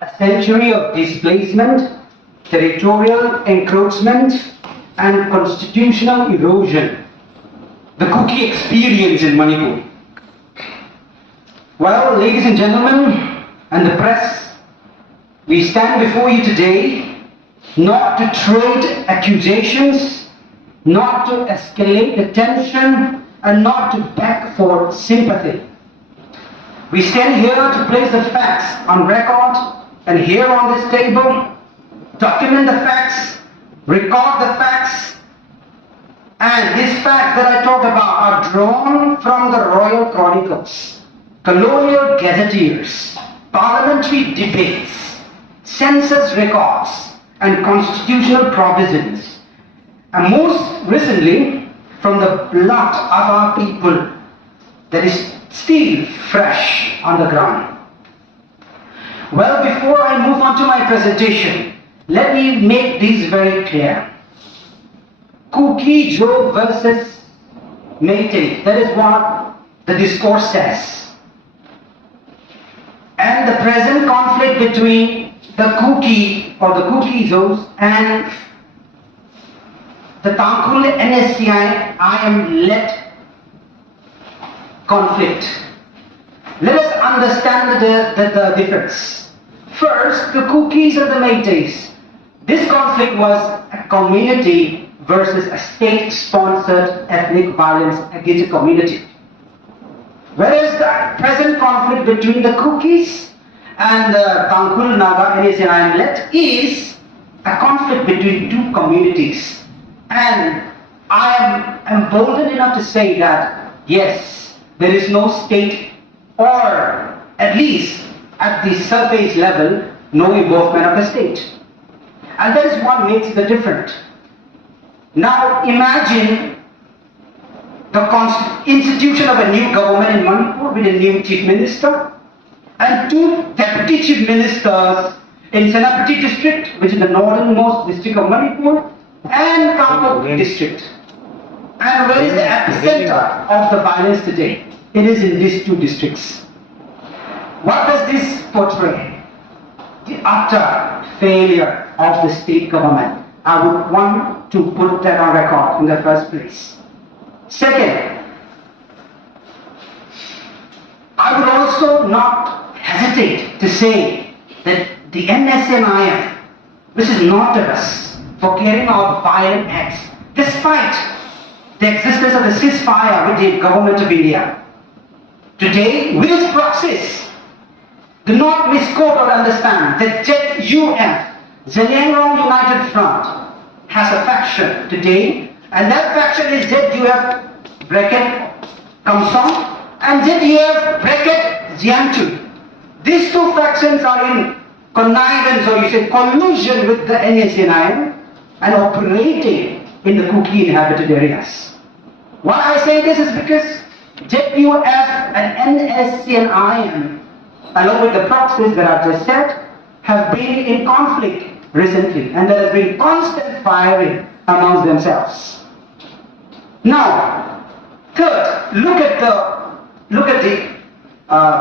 a century of displacement, territorial encroachment, and constitutional erosion. The Kuki experience in Manipur. Well, ladies and gentlemen, and the press, we stand before you today not to trade accusations, not to escalate the tension, and not to beg for sympathy. We stand here to place the facts on record and here on this table, document the facts, record the facts, and these facts that I talked about are drawn from the royal chronicles, colonial gazetteers, parliamentary debates, census records, and constitutional provisions, and most recently from the blood of our people that is still fresh on the ground. Well, before I move on to my presentation, let me make this very clear. Kuki-Zo versus Meitei, that is what the discourse says. And the present conflict between the Kuki or the Kuki-Zos and the Tangkhul NSCI IM-led conflict. Let us understand the difference. First, the Kukis and the Meiteis. This conflict was a community versus a state-sponsored ethnic violence against a community. Whereas the present conflict between the Kukis and the Tangkhul Naga NSCI IM-led is a conflict between two communities. And I am emboldened enough to say that, yes, there is no state, or at least at the surface level, no involvement of the state. And that is what makes the difference. Now imagine the institution of a new government in Manipur with a new chief minister and two deputy chief ministers in Senapati district, which is the northernmost district of Manipur, and Kampot district. And where is the epicenter of the violence today? It is in these two districts. What does this portray? The utter failure of the state government. I would want to put that on record in the first place. Second, I would also not hesitate to say that the NSNIM, which is notorious for carrying out violent acts, despite the existence of the ceasefire with the government of India, today, with its proxies, do not misquote or understand that ZUF, Zaliangrong United Front, has a faction today, and that faction is ZUF bracket Kamsong and ZUF bracket Jiangtu. These two factions are in connivance, or you say collusion, with the NSCNIM and operating in the Kuki inhabited areas. Why I say this is because ZUF and NSCNIM, along with the proxies that I've just said, have been in conflict recently, and there has been constant firing amongst themselves. Now, third, look at the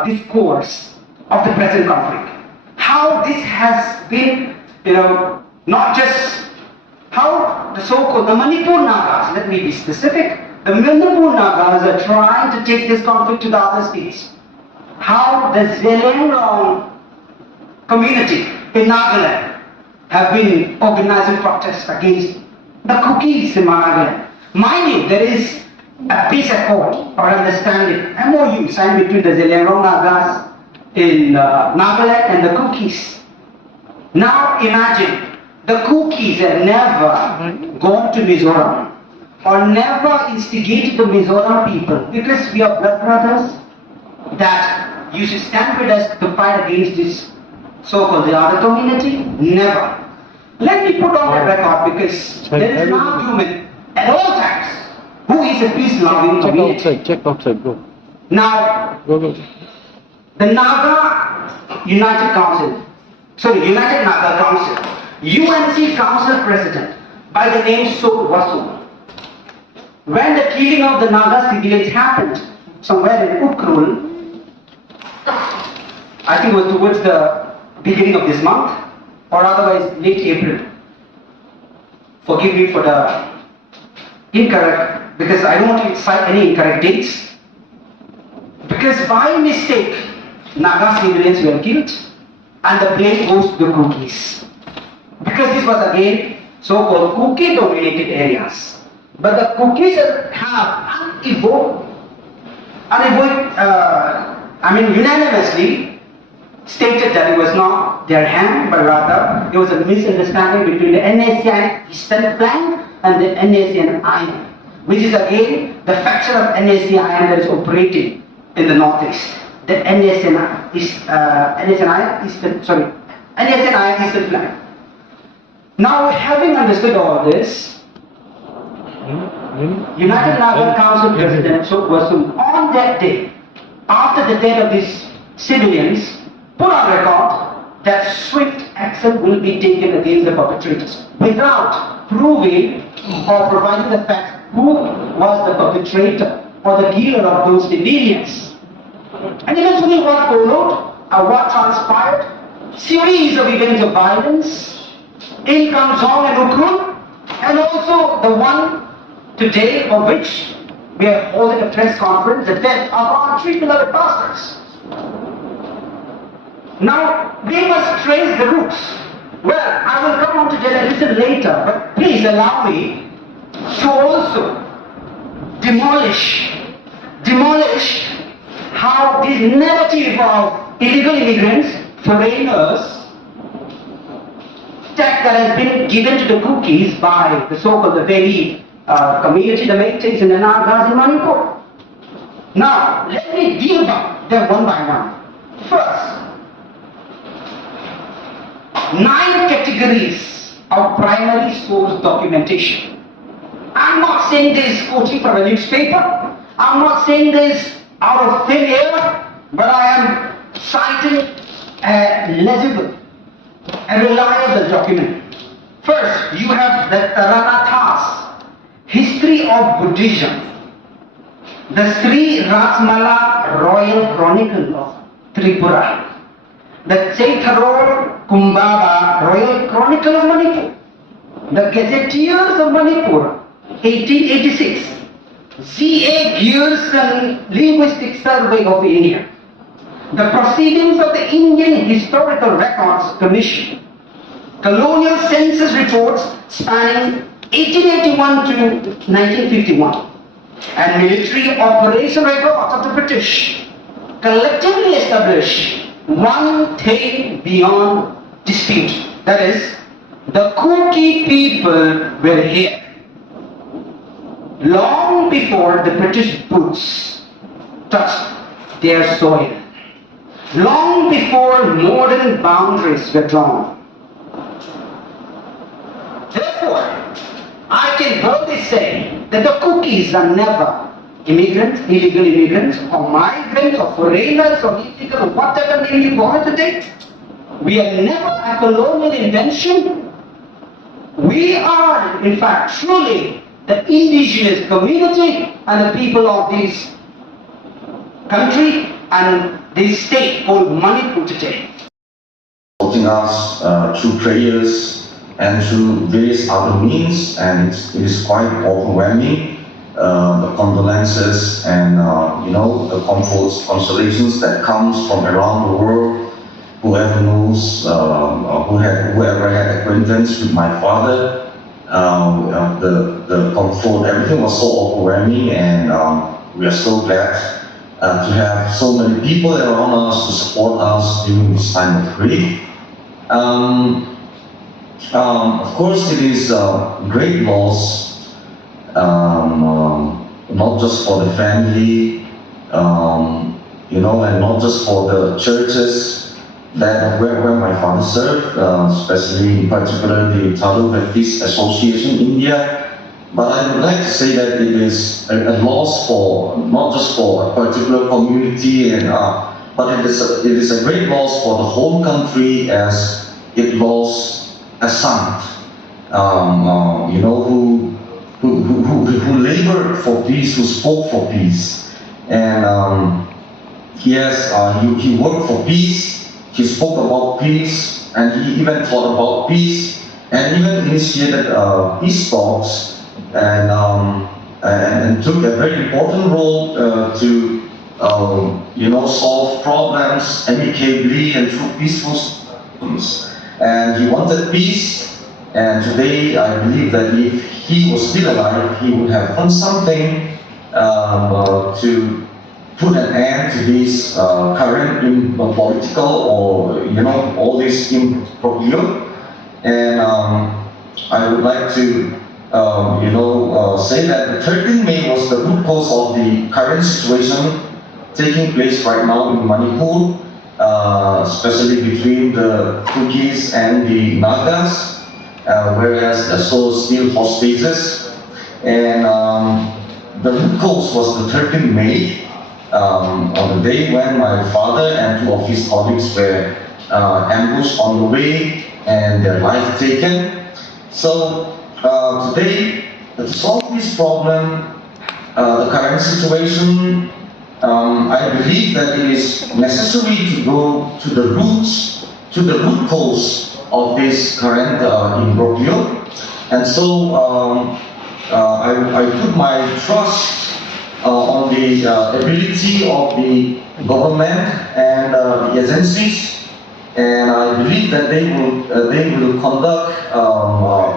discourse of the present conflict. How this has been, not just how the so-called the Manipur Nagas, let me be specific, the Manipur Nagas are trying to take this conflict to the other states. How the Zaliangrong community in Nagaland have been organizing protests against the Kukis in Nagaland. Mind you, there is a peace accord or understanding, MOU signed between the Zaliangrong Nagas in Nagaland and the Kukis. Now imagine, the Kukis have never gone to Mizoram or never instigated the Mizoram people, because we are blood brothers, that you should stand with us to fight against this so-called the other community. Never. Let me put on the record, because there is an argument at all times who is a peace-loving community. Check outside, go. Now, Go. the Naga United Naga Council, UNC Council President by the name Sok Wasu. When the killing of the Naga civilians happened somewhere in Ukrul, I think it was towards the beginning of this month, or otherwise late April. Forgive me for the incorrect, because I don't want to cite any incorrect dates. Because by mistake, Naga civilians were killed, and the blame goes to the Kukis. Because this was again so-called Kuki-dominated areas. But the Kukis have unanimously stated that it was not their hand, but rather it was a misunderstanding between the NACN eastern flank and the NACN island, which is again the faction of NACN that is operating in the northeast. The NACN eastern flank. Now, having understood all this, United Naga Council President Sokwasum on that day, after the death of these civilians, put on record that swift action will be taken against the perpetrators without proving or providing the facts who was the perpetrator or the killer of those civilians. And eventually what followed, what transpired, series of events of violence in Kamjong and Ukhrul, and also the one today of which we are holding a press conference, the death of our three beloved pastors. Now, we must trace the roots. Well, I will come on to that a little later, but please allow me to also demolish how this narrative of illegal immigrants, foreigners, that has been given to the Kukis by the so-called the very community, the Meiteis and the Nagas in Manipur. Now, let me deal them one by one. First, 9 categories of primary source documentation. I'm not saying this quoting from a newspaper. I'm not saying this out of thin air, but I am citing a legible, a reliable document. First, you have the Taranathas, History of Buddhism, the Sri Rasmala Royal Chronicle of Tripura, the Chaitharol Kumbaba Royal Chronicle of Manipur, the Gazetteers of Manipur, 1886, Z.A. Gearson Linguistic Survey of India, the Proceedings of the Indian Historical Records Commission, Colonial Census Reports spanning 1881 to 1951, and military operation records of the British collectively establish one thing beyond dispute. That is, the Kuki people were here long before the British boots touched their soil, long before modern boundaries were drawn. Therefore, I can boldly say that the Kukis are never immigrants, illegal immigrants, or migrants, or foreigners, or illegal, or whatever name you call it today. We are never a colonial invention. We are, in fact, truly the indigenous community and the people of this country and this state called Manipur today. Supporting us through prayers and through various other means, and it is quite overwhelming. The condolences and the comforts, consolations that comes from around the world. Whoever knows, whoever had acquaintance with my father, the comfort, everything was so overwhelming, and we are so glad to have so many people around us to support us during this time of grief. Of course, it is a great loss. Not just for the family, and not just for the churches that where my father served, especially in particular the Tamil Baptist Association in India. But I would like to say that it is a loss for not just for a particular community, but it is a great loss for the whole country, as it lost a son, who labored for peace, who spoke for peace. And yes, he worked for peace. he spoke about peace, and he even thought about peace, and even initiated peace talks, and took a very important role to solve problems amicably and through peaceful solutions. And he wanted peace. And today, I believe that if he was still alive, he would have done something to put an end to this current political or all this imbroglio. And I would like to say that the 13th May was the root cause of the current situation taking place right now in Manipur, especially between the Kukis and the Nagas, whereas there are still hostages. And the root cause was the 13th May, on the day when my father and two of his colleagues were ambushed on the way and their life taken. So today, to solve this problem, the current situation, I believe that it is necessary to go to the roots, to the root cause of this current imbroglio. And so I put my trust on the ability of the government and the agencies, and I believe that they will conduct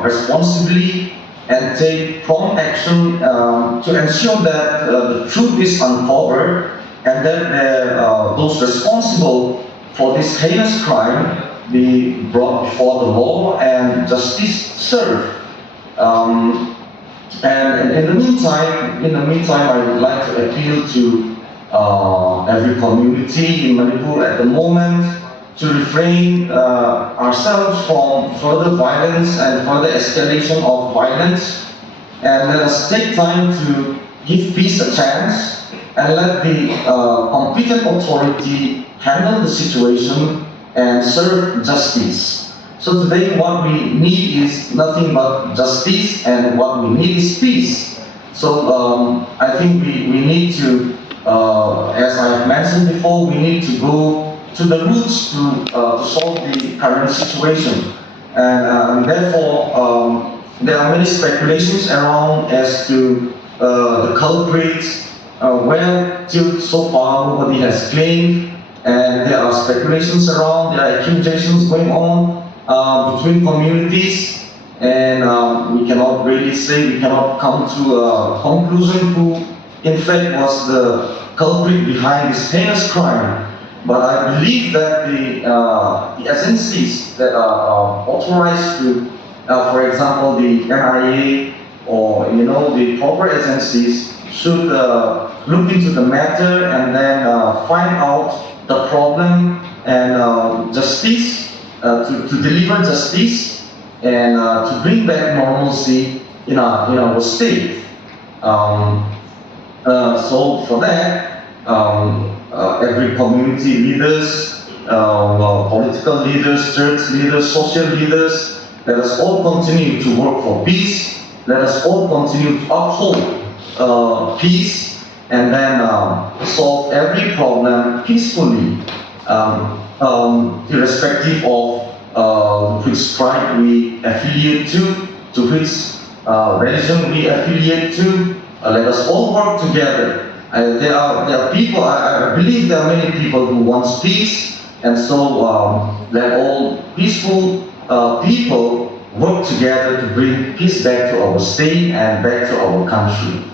responsibly and take prompt action to ensure that the truth is uncovered and that those responsible for this heinous crime be brought before the law and justice served. And in the meantime, I would like to appeal to every community in Manipur at the moment to refrain ourselves from further violence and further escalation of violence, and let us take time to give peace a chance and let the competent authority handle the situation and serve justice. So today what we need is nothing but justice, and what we need is peace. So I think we need to, as I have mentioned before, we need to go to the roots to solve the current situation. And therefore, there are many speculations around as to the culprits, where till so far nobody has claimed, and there are speculations around, there are accusations going on between communities, and we cannot really say, we cannot come to a conclusion who in fact was the culprit behind this heinous crime. But I believe that the agencies that are authorized to, for example, the NIA or the proper agencies should look into the matter and then find out the problem and justice, to deliver justice and to bring back normalcy in our state. So for that, every community leaders, political leaders, church leaders, social leaders, let us all continue to work for peace. Let us all continue to uphold peace, and then solve every problem peacefully, irrespective of which tribe we affiliate to which religion we affiliate to. Let us all work together. There are people, I believe there are many people who want peace, and so let all peaceful people work together to bring peace back to our state and back to our country.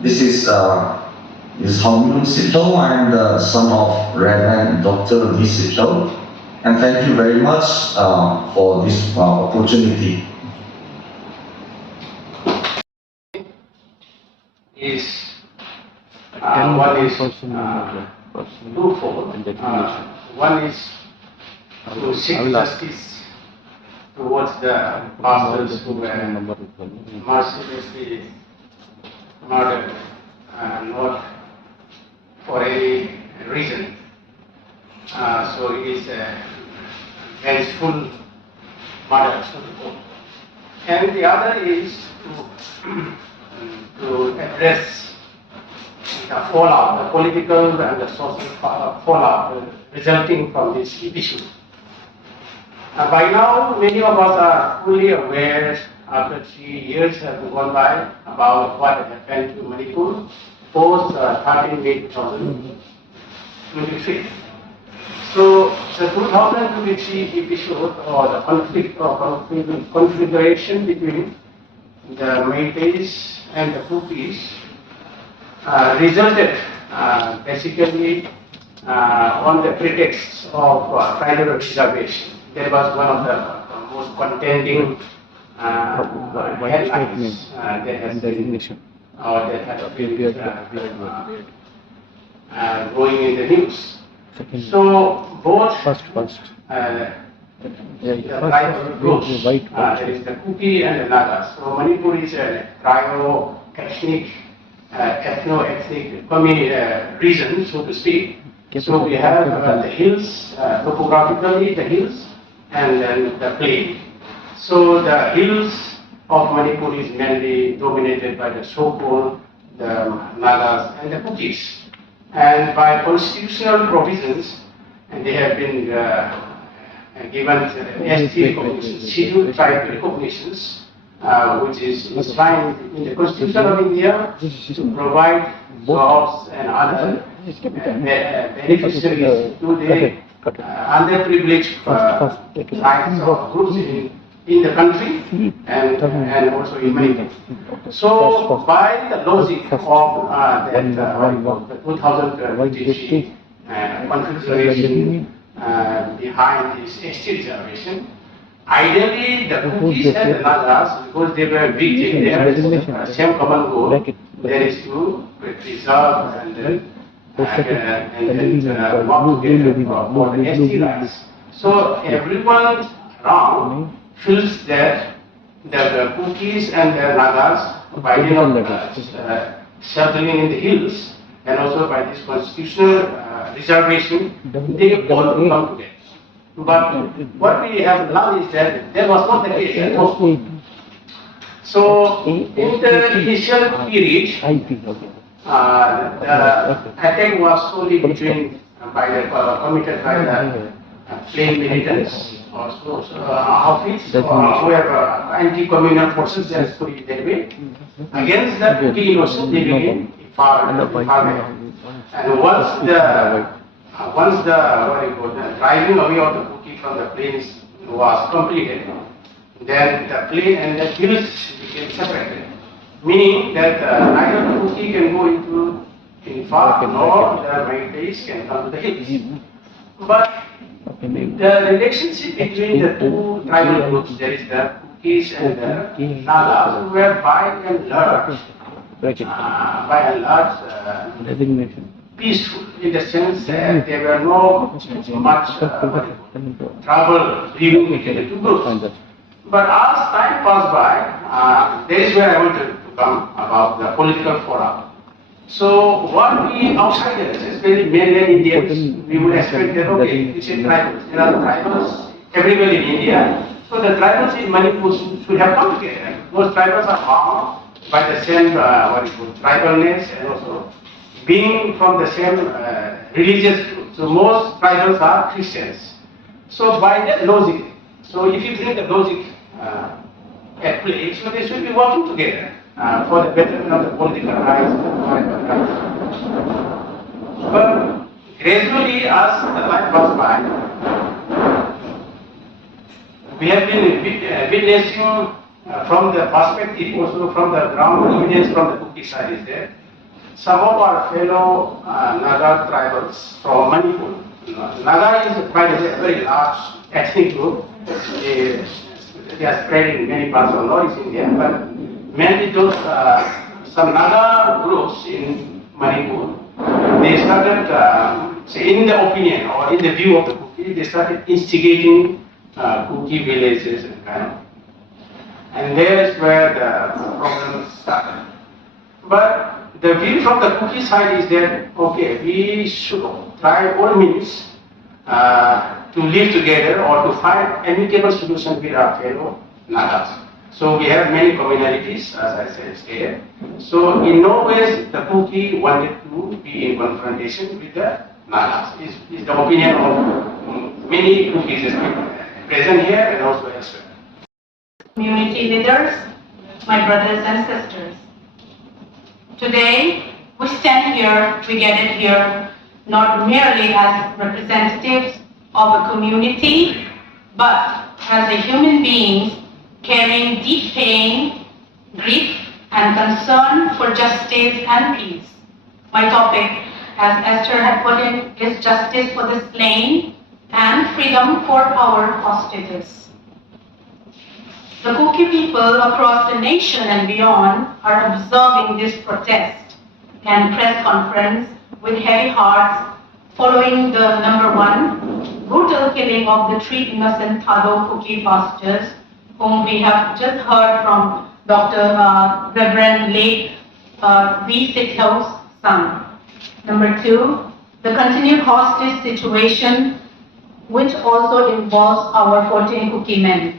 This is Hongmun Sito. I'm the son of Reverend Dr. Lee Sito, and thank you very much for this opportunity. One is twofold. One is to seek justice towards the pastors who were mercilessly murdered, not for any reason. So it is a vengeful murder. And the other is to address fallout, the political and the social fallout resulting from this issue. By now, many of us are fully aware, after 3 years have gone by, about what happened to Manipur post 13 May 2023. So, the 2023 episode, or the conflict or configuration between the Meiteis and the Kukis resulted basically on the pretext of tribal reservation. That was one of the most contending headlines that has been, or that has been going in the news. So both the tribal groups, there is the Kuki and the Nagas. So Manipur is a tribal ethnic, ethno-ethnic region, so to speak. So we have the hills, topographically the hills, and then the plain. So the hills of Manipur is mainly dominated by the so-called the Nagas and the Kukis. And by constitutional provisions, and they have been given ST recognitions, scheduled tribe recognitions, which is enshrined in the Constitution of India to provide jobs and other beneficiaries to the underprivileged tribes or groups in the country and also in Manipur. So by the logic of the 2023 configuration behind this ST reservation, ideally the Kukis and the Nagas, because they were victims, they have the same common goal, that is to preserve and then work together for the ST rights. So everyone around feels that the Kukis and the Nagas, by settling in the hills and also by this constitutional reservation, they all come together. But what we have learned is that that was not the case at all. So in the initial period, the attack was solely between committed by the plain militants or outfits or whoever anti-communal forces, let's put it that way, against the Kuki innocent living in far away. And once the driving away of the Kuki from the plains was completed, then the plain and the hills became separated, meaning that neither the Kuki can go in far nor the Meiteis can come to the hills. But the relationship between the two tribal groups, there is the Kukis and the Nagas, were by and large peaceful, in the sense that there were no much trouble living between the two groups. But as time passed by, that is where I wanted to come about the political forum. So what we outsiders, especially mainland Indians, we would expect that, okay, you say tribals, there are tribals everywhere in India, so the tribals in Manipur should have come together. Those tribals are bound by the same tribalness and also being from the same religious group. So most tribals are Christians. So by that logic, so if you bring the logic at play, so they should be working together for the betterment of the political rights and the tribal rights. But gradually, as the time passed by, we have been witnessing from the perspective, also from the ground evidence from the Kuki side is there. Some of our fellow Naga tribals from Manipur. Naga is quite a very large ethnic group. They are spread in many parts of North India, but mainly those some Naga groups in Manipur, they started, say in the opinion or in the view of the Kuki, they started instigating Kuki villages and kind of. And there is where the problem started. But the view from the Kuki side is that, okay, we should try all means to live together or to find amicable solution with our fellow Nagas. So we have many communalities, as I said here. So in no ways the Kuki wanted to be in confrontation with the Nagas. Is the opinion of many Kukis present here and also elsewhere. Community leaders, my brothers and sisters. Today, we stand here, we gathered here, not merely as representatives of a community, but as a human beings carrying deep pain, grief, and concern for justice and peace. My topic, as Esther had put in, is justice for the slain and freedom for our hostages. The Kuki people across the nation and beyond are observing this protest and press conference with heavy hearts following the #1 brutal killing of the 3 innocent Thado Kuki pastors, whom we have just heard from Dr. Reverend Lake V. Sitho's son. #2, the continued hostage situation, which also involves our 14 Kuki men.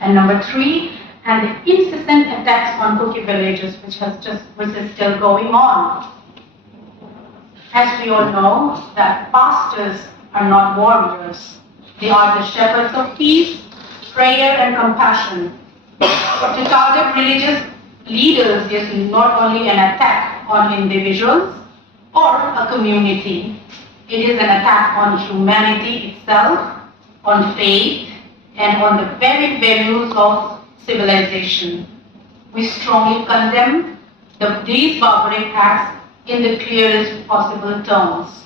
And #3, and the incessant attacks on Kuki villages, which is still going on. As we all know, that pastors are not warriors. They are the shepherds of peace, prayer and compassion. To target religious leaders is not only an attack on individuals or a community. It is an attack on humanity itself, on faith, and on the very values of civilization. We strongly condemn these barbaric acts in the clearest possible terms.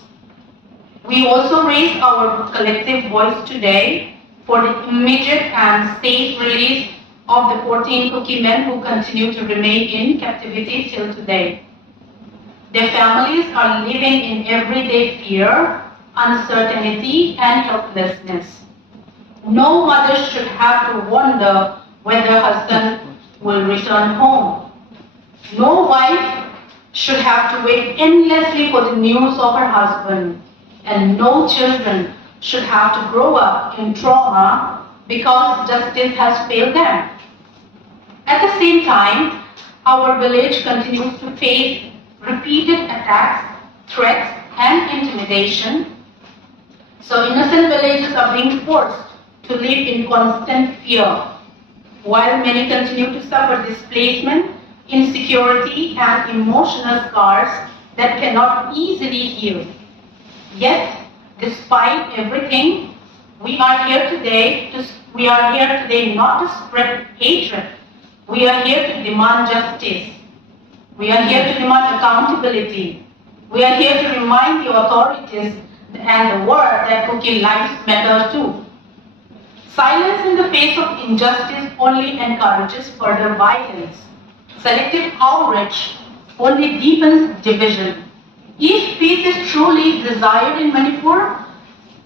We also raise our collective voice today for the immediate and safe release of the 14 Kuki men who continue to remain in captivity till today. Their families are living in everyday fear, uncertainty, and helplessness. No mother should have to wonder whether her son will return home. No wife should have to wait endlessly for the news of her husband. And no children should have to grow up in trauma because justice has failed them. At the same time, our village continues to face repeated attacks, threats, and intimidation. So innocent villages are being forced to live in constant fear, while many continue to suffer displacement, insecurity, and emotional scars that cannot easily heal. Yet, despite everything, we are here today not to spread hatred. We are here to demand justice. We are here to demand accountability. We are here to remind the authorities and the world that Kuki lives matter too. Silence in the face of injustice only encourages further violence. Selective outrage only deepens division. If peace is truly desired in Manipur,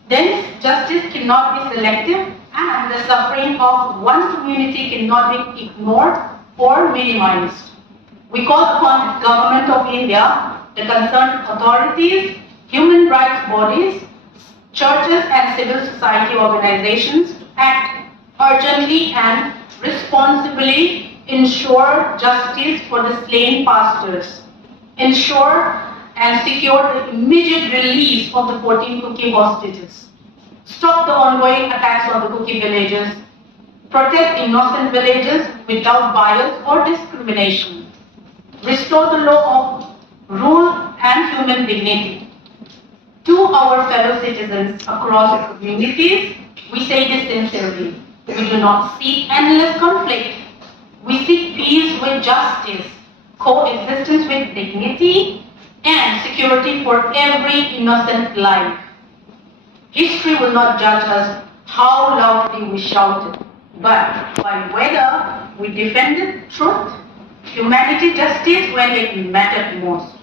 then justice cannot be selective and the suffering of one community cannot be ignored or minimized. We call upon the Government of India, the concerned authorities, human rights bodies, churches and civil society organizations to act urgently and responsibly, ensure justice for the slain pastors, ensure and secure the immediate release of the 14 Kuki hostages, stop the ongoing attacks on the Kuki villages, protect innocent villages without bias or discrimination, restore the law of rule and human dignity. To our fellow citizens across communities, we say this sincerely. We do not seek endless conflict. We seek peace with justice, coexistence with dignity, and security for every innocent life. History will not judge us how loudly we shouted, but by whether we defended truth, humanity, justice when it mattered most.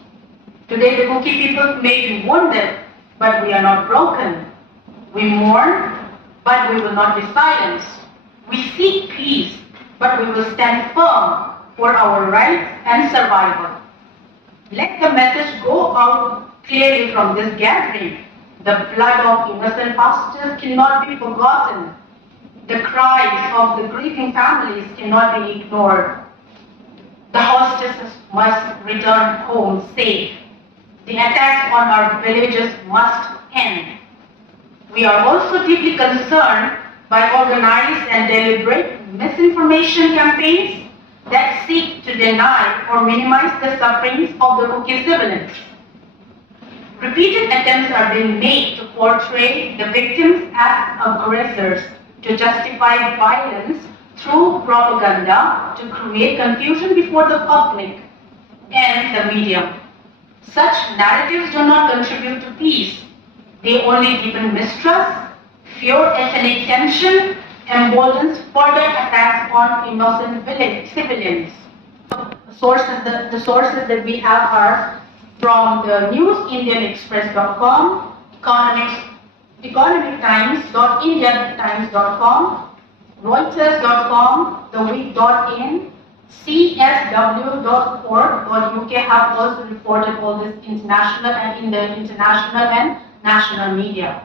Today the Kuki people may be wounded, but we are not broken. We mourn, but we will not be silenced. We seek peace, but we will stand firm for our rights and survival. Let the message go out clearly from this gathering. The blood of innocent pastors cannot be forgotten. The cries of the grieving families cannot be ignored. The hostesses must return home safe. The attacks on our villages must end. We are also deeply concerned by organized and deliberate misinformation campaigns that seek to deny or minimize the sufferings of the Kuki civilians. Repeated attempts are being made to portray the victims as aggressors, to justify violence through propaganda, to create confusion before the public and the media. Such narratives do not contribute to peace. They only deepen mistrust, fuel ethnic tension, emboldens further attacks on innocent civilians. The sources that we have are from the newsindianexpress.com, economictimes.indiatimes.com, reuters.com, theweek.in, csw.org.uk have also reported all this international and in the international and national media.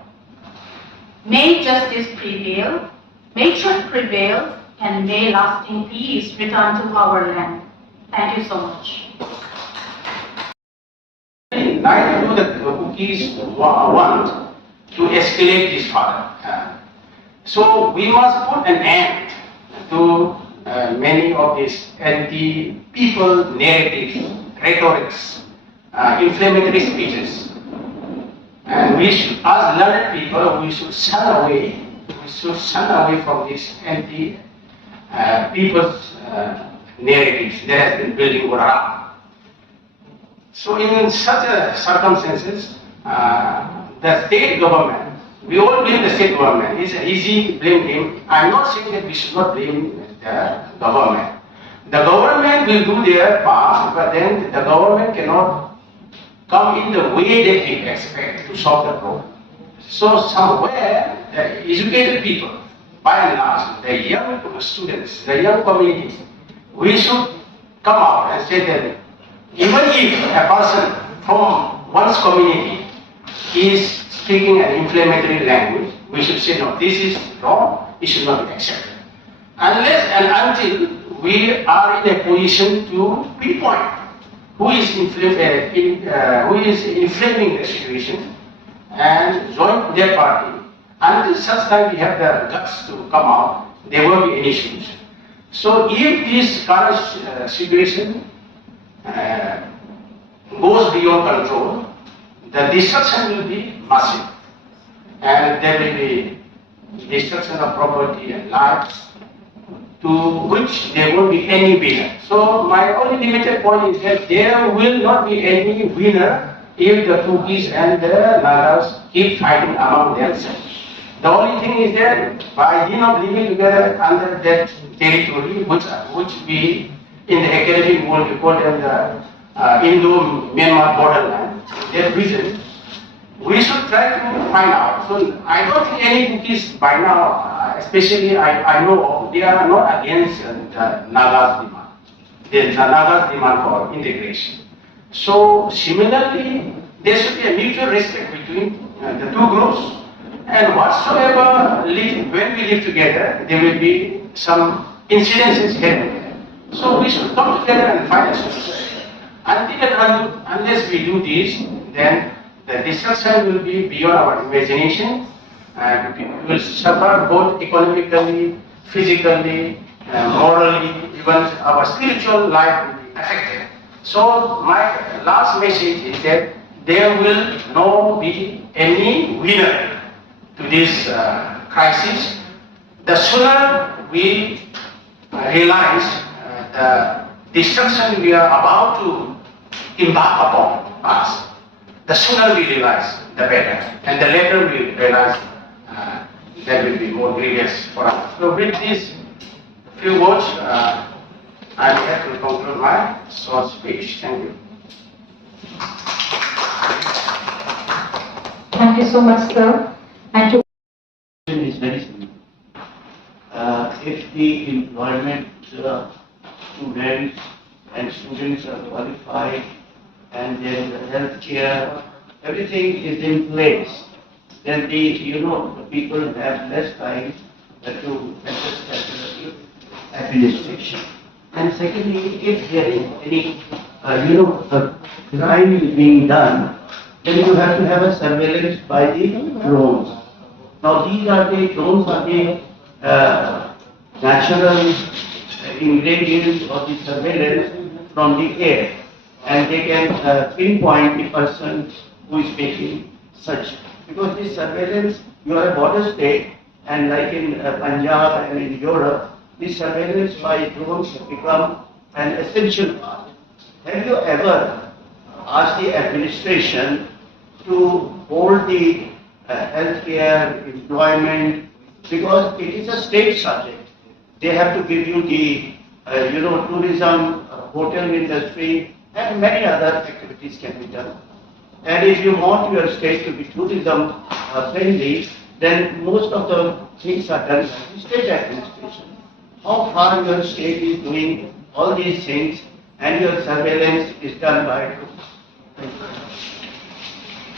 May justice prevail, may truth prevail, and may lasting peace return to our land. Thank you so much. Neither do the Kukis want to escalate this further. So we must put an end to many of these anti-people narratives, rhetorics, inflammatory speeches. And we should, as learned people, we should shun away from these anti-people's narratives that has been building around. So in such circumstances, the state government, we all blame the state government. It's easy to blame him. I'm not saying that we should not blame the government. The government will do their part, but then the government cannot come in the way that we expect to solve the problem. So somewhere, the educated people, by and large, the young students, the young communities, we should come out and say that even if a person from one's community is speaking an inflammatory language, we should say, no, this is wrong, it should not be accepted. Unless and until we are in a position to pinpoint who is inflaming the situation and join their party. Until such time we have the guts to come out, there won't be any solution. So if this current situation goes beyond control, the destruction will be massive. And there will be destruction of property and lives, to which there won't be any winner. So my only limited point is that there will not be any winner if the Kukis and the Nagas keep fighting among themselves. The only thing is that by living together under that territory, which we in the academic world we call them the Indo-Myanmar borderland, that region, we should try to find out. So I don't think any Kukis by now, especially I know of, they are not against the Nagas demand. The Nagas demand for integration. So similarly, there should be a mutual respect between the two groups. And whatsoever when we live together, there will be some incidences here and there. So we should come together and find a solution. Unless we do this, then the destruction will be beyond our imagination, and people will suffer both economically, physically, morally, even our spiritual life will be affected. So my last message is that there will not be any winner to this crisis. The sooner we realize the destruction we are about to embark upon us, the sooner we realize, the better. And the later we realize, that will be more grievous for us. So with these few words, I have to conclude my short speech. Thank you. Thank you so much, sir. And to Is very simple. If the employment students and students are qualified and there is a health care, everything is in place, then the people have less time to statutory administration. And secondly, if there is any, crime being done, then you have to have a surveillance by the drones. Now these are the drones are the natural ingredients of the surveillance from the air, and they can pinpoint the person who is making such. Because this surveillance, you are a border state, and like in Punjab and in Europe, this surveillance by drones has become an essential part. Have you ever asked the administration to hold the healthcare, employment, because it is a state subject. They have to give you the, tourism, hotel industry, and many other activities can be done. And if you want your state to be tourism friendly, then most of the things are done by the state administration. How far your state is doing all these things, and your surveillance is done by Thank you.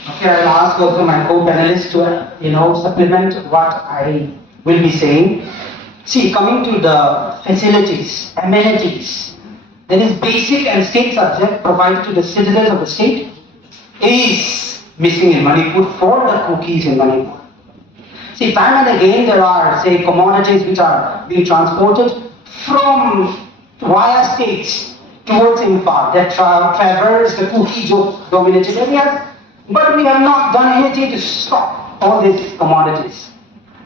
Okay, I'll ask also my co-panelists to, supplement what I will be saying. See, coming to the facilities, amenities, there is basic and state subject provided to the citizens of the state is missing in Manipur for the cookies in Manipur. See, time and again there are, say, commodities which are being transported from via states towards Imphal that traverse the Kuki-Zo dominated areas, but we have not done anything to stop all these commodities.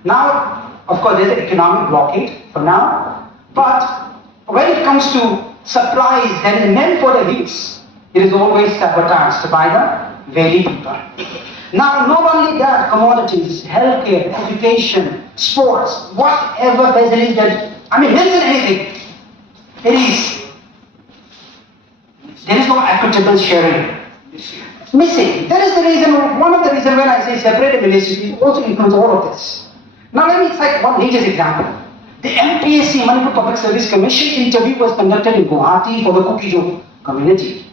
Now, of course, there's an economic blockade for now, but when it comes to supplies that is meant for the use, it is always sabotaged by the very people. Now, not only that, commodities, healthcare, education, sports, whatever facilities mention anything, there is no equitable sharing. Missing. That is the reason, one of the reasons when I say separate administration, it also includes all of this. Now let me cite one latest example. The MPSC, Manipur Public Service Commission interview was conducted in Guwahati for the Kuki-Zo community.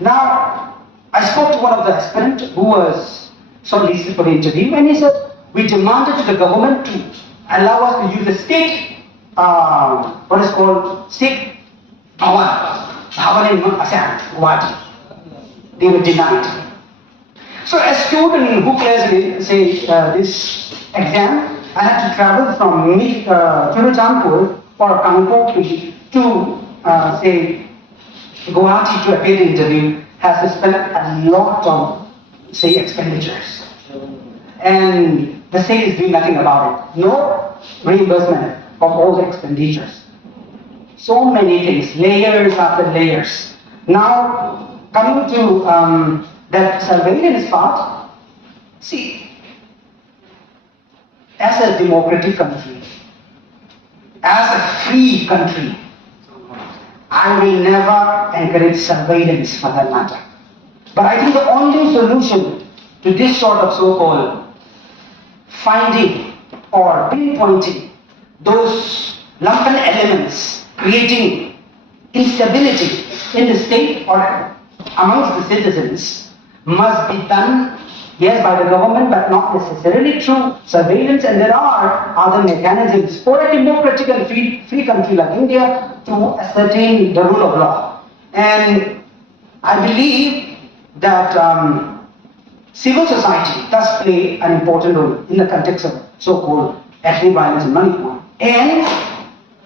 Now, I spoke to one of the aspirants who was shortlisted for the interview, and he said, we demanded to the government to allow us to use the state, state Bhavan in Assam, Guwahati. They were denied. So a student who clears, this exam, I had to travel from Tiruchanpur or Kangpokpi to, Guwahati to appear in the interview, has to spend a lot of, expenditures. And the state is doing nothing about it. No reimbursement of all the expenditures. So many things, layers after layers. Now, coming to that surveillance part, see, as a democratic country, as a free country, I will never encourage surveillance for that matter. But I think the only solution to this sort of so-called finding or pinpointing those lumpen elements creating instability in the state or amongst the citizens must be done, yes, by the government, but not necessarily through surveillance. And there are other mechanisms for a democratic and free country like India to ascertain the rule of law. And I believe that civil society does play an important role in the context of so-called ethnic violence in Manipur. And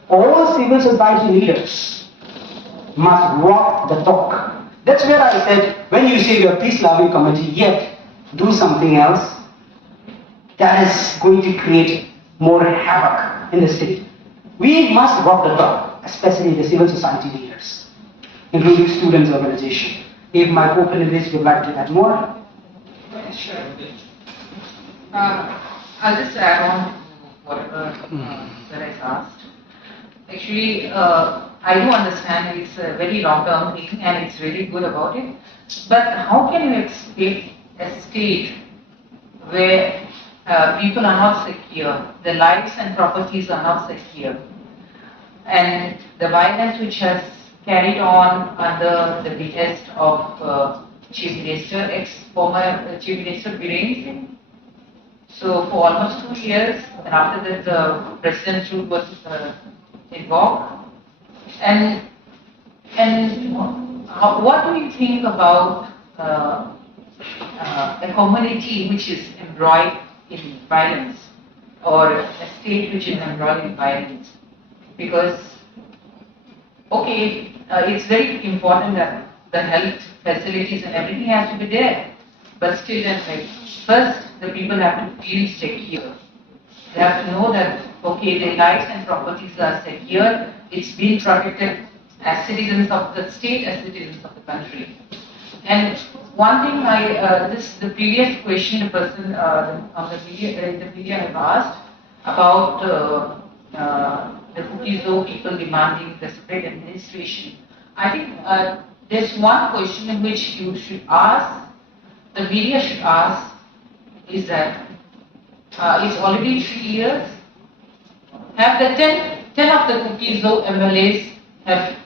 all civil society leaders must walk the talk. That's where I said, when you say you're a peace-loving committee, yet do something else, that is going to create more havoc in the state. We must walk the talk, especially the civil society leaders, including students' organization. If my co-panelists would like to add more. Sure. I'll just add on whatever that I asked. Actually, I do understand it's a very long-term thing and it's really good about it. But how can you expect a state where people are not secure, their lives and properties are not secure, and the violence which has carried on under the behest of Chief Minister, ex-former Chief Minister Biren Singh? So for almost 2 years, and after that the president's rule was invoked. And what do you think about a community which is embroiled in violence, or a state which is embroiled in violence? Because, okay, it's very important that the health facilities and everything has to be there, but still, like, first the people have to feel secure. They have to know that, okay, their lives and properties are secure, it's being protected as citizens of the state, as citizens of the country. And one thing the previous question the person on the media have asked about the Kuki-Zo people demanding the separate administration. I think there's one question in which you should ask, the media should ask, is that it's already 3 years. Have the 10 of the Kuki-Zo MLAs have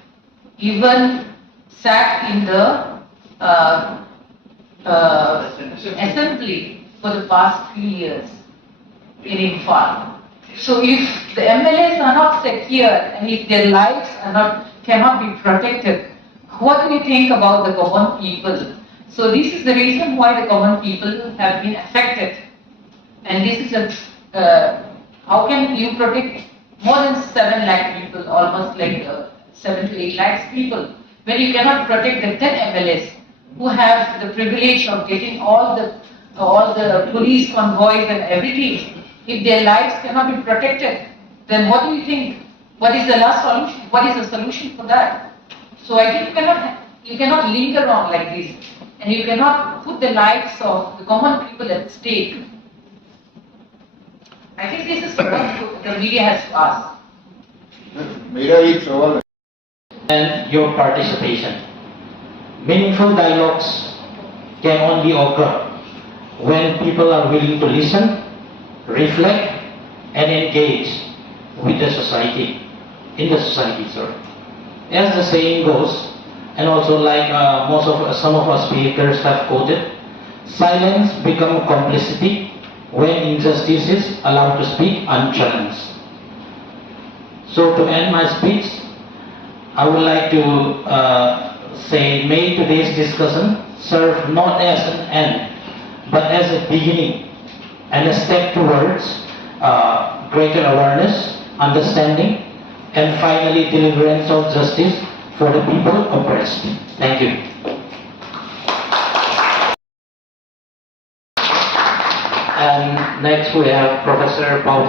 even sat in the assembly for the past 3 years in Imphal? So if the MLAs are not secure and if their lives cannot be protected, what do you think about the common people? So this is the reason why the common people have been affected. And this is how can you protect more than 7 lakh people, almost like 7 to 8 lakhs people, when you cannot protect the 10 MLAs who have the privilege of getting all the police convoys and everything? If their lives cannot be protected, then what do you think? What is the last solution? What is the solution for that? So I think you cannot linger on like this, and you cannot put the lives of the common people at stake. I think this is what the media has to ask. And your participation. Meaningful dialogues can only occur when people are willing to listen, reflect, and engage with the society, in the society, sorry. As the saying goes, and also like some of our speakers have quoted, silence becomes complicity when injustice is allowed to speak unchallenged. So to end my speech, I would like to say, may today's discussion serve not as an end, but as a beginning and a step towards greater awareness, understanding, and finally deliverance of justice for the people oppressed. Thank you. And next we have Professor Paul.